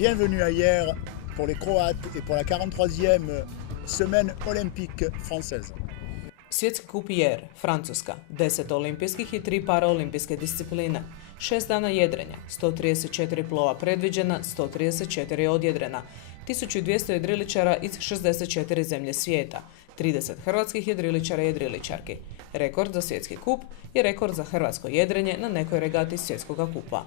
Bienvenue ailleurs pour les Croates et pour la 43e semaine olympique française. Svjetski kup jer, Francuska, 10 olimpijskih i 3 paraolimpijske discipline, 6 dana jedrenja, 134 plova predviđena, 134 odjedrena, 1200 jedriličara iz 64 zemlje svijeta, 30 hrvatskih jedriličara i jedriličarki. Rekord za svjetski kup je rekord za hrvatsko jedrenje na nekoj regati svjetskoga kupa.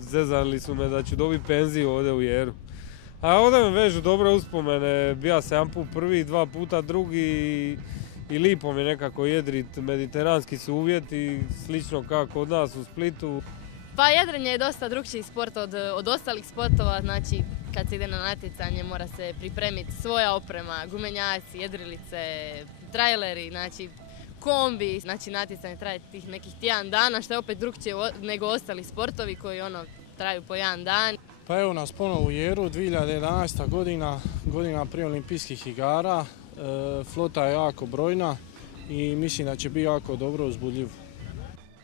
Zezali su me da ću dobiti penziju ovdje u Jeru. A ovdje me vežu dobre uspomene, bija sam jedan put prvi, 2 puta drugi i lipo mi je nekako jedrit, mediteranski su uvjeti, slično kao kod nas u Splitu. Pa jedrenje je dosta drukčiji sport od ostalih sportova, znači kad se ide na natjecanje mora se pripremiti svoja oprema, gumenjaci, jedrilice, traileri, znači kombi, znači natjecanje traje tih nekih tjedan dana, što je opet drukčije nego ostali sportovi koji traju po jedan dan. Pa evo nas ponovo u Jeru, 2011. godina prije olimpijskih igara, flota je jako brojna i mislim da će biti jako dobro uzbudljiv.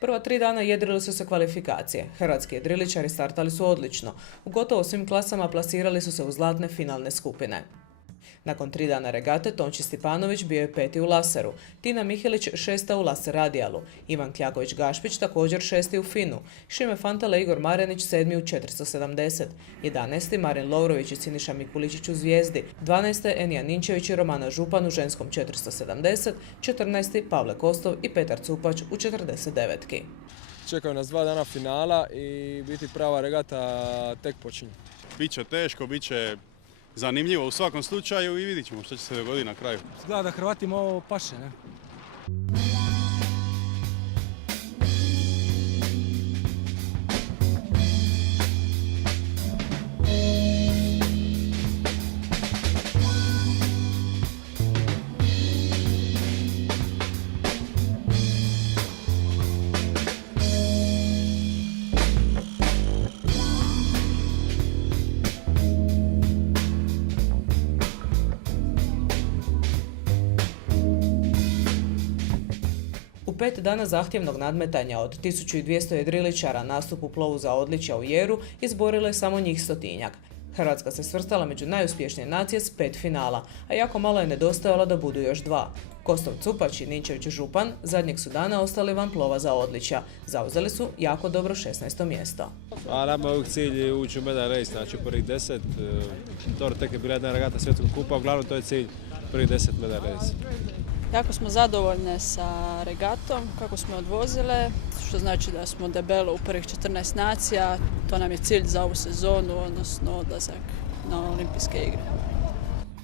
Prva 3 dana jedrili su se kvalifikacije. Hrvatski jedriličari startali su odlično. U gotovo svim klasama plasirali su se u zlatne finalne skupine. Nakon 3 dana regate, Tonči Stipanović bio je 5. u laseru, Tina Mihelić 6. u laser radijalu, Ivan Kljaković-Gašpić također 6. u finu, Šime Fantala i Igor Marenić 7. u 470, 11. Marin Lovrović i Siniša Mikuličić u zvijezdi, 12. Enija Ninčević i Romana Župan u ženskom 470, 14. Pavle Kostov i Petar Cupač u 49. Čekaju nas 2 dana finala i biti prava regata tek počinje. Biće teško, biće zanimljivo u svakom slučaju i vidit ćemo što će se dogoditi na kraju. Izgleda da Hrvatima ovo paše, ne? U 5 dana zahtjevnog nadmetanja od 1200 jedriličara nastup u plovu za odličja u Jeru izborile samo njih 100-tinjak. Hrvatska se svrstala među najuspješnije nacije s 5 finala, a jako malo je nedostajalo da budu još 2. Kostov Cupač i Ninčević Župan zadnjeg su dana ostali van plova za odličja. Zauzeli su jako dobro 16. mjesto. Nama je uvijek cilj ući u medal race, znači u prvih 10. Dobro, tek je bila jedna regata svjetskog kupa, uglavnom to je cilj prvih 10 medal race. Jako smo zadovoljne sa regatom, kako smo odvozile, što znači da smo debelo u prvih 14 nacija. To nam je cilj za ovu sezonu, odnosno odlazak na olimpijske igre.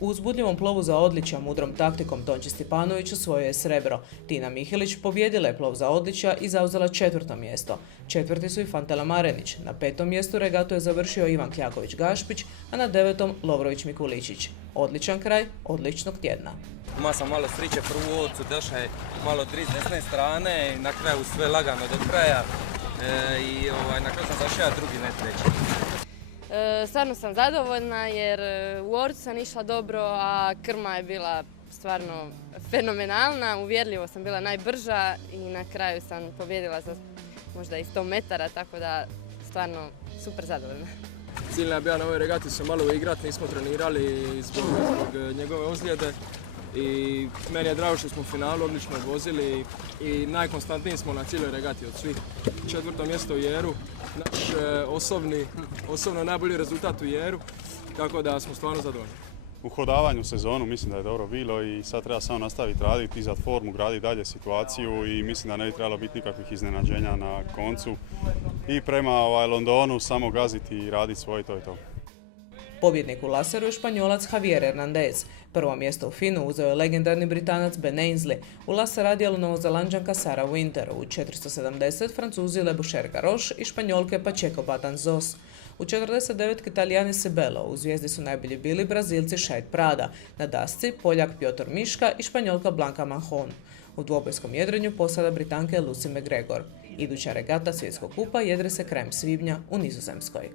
U uzbudljivom plovu za odličja mudrom taktikom Tonči Stipanović osvojio je srebro. Tina Mihelić pobijedila je plov za odličja i zauzela 4. mjesto. 4. su i Fantala Marenić. Na 5. mjestu regatu je završio Ivan Kljaković-Gašpić, a na 9. Lovrović Mikuličić. Odličan kraj odličnog tjedna. Imao sam malo sriće prvu ovcu, došla je malo 3 s desne strane, na kraju sve lagano do kraja i na kraju sam zašao drugi, ne treći. Stvarno sam zadovoljna jer u orcu sam išla dobro, a krma je bila stvarno fenomenalna, uvjerljivo sam bila najbrža i na kraju sam pobjedila za možda i 100 metara, tako da stvarno super zadovoljna. Cilj nam je bio na ovoj regati se malo igrati, nismo trenirali zbog njegove ozljede. I meni je drago što smo u finalu odlično odvozili i najkonstantniji smo na cijeloj regati od svih. 4. mjesto u Jeru, naš osobno najbolji rezultat u Jeru, tako da smo stvarno zadovoljni. U hodavanju sezonu mislim da je dobro bilo i sad treba samo nastaviti raditi, izad formu, graditi dalje situaciju i mislim da ne bi trebalo biti nikakvih iznenađenja na koncu. I prema Londonu samo gaziti i raditi svoje, to je to. Pobjednik u laseru je Španjolac Javier Hernandez. Prvo mjesto u finu uzeo je legendarni Britanac Ben Ainsley, u laser radijalu Novozelanđanka Sarah Winter, u 470 Francuzi Le Boucher Garoche i Španjolke Pacheco Batanzos. U 49 Italijani Sebelo, u zvijezdi su najbolji bili Brazilci Šajt Prada, na dasci Poljak Piotr Miška i Španjolka Blanca Manjon. U dvobojskom jedrenju posada Britanke Lucy McGregor. Iduća regata svjetskog kupa jedre se krajem svibnja u Nizozemskoj.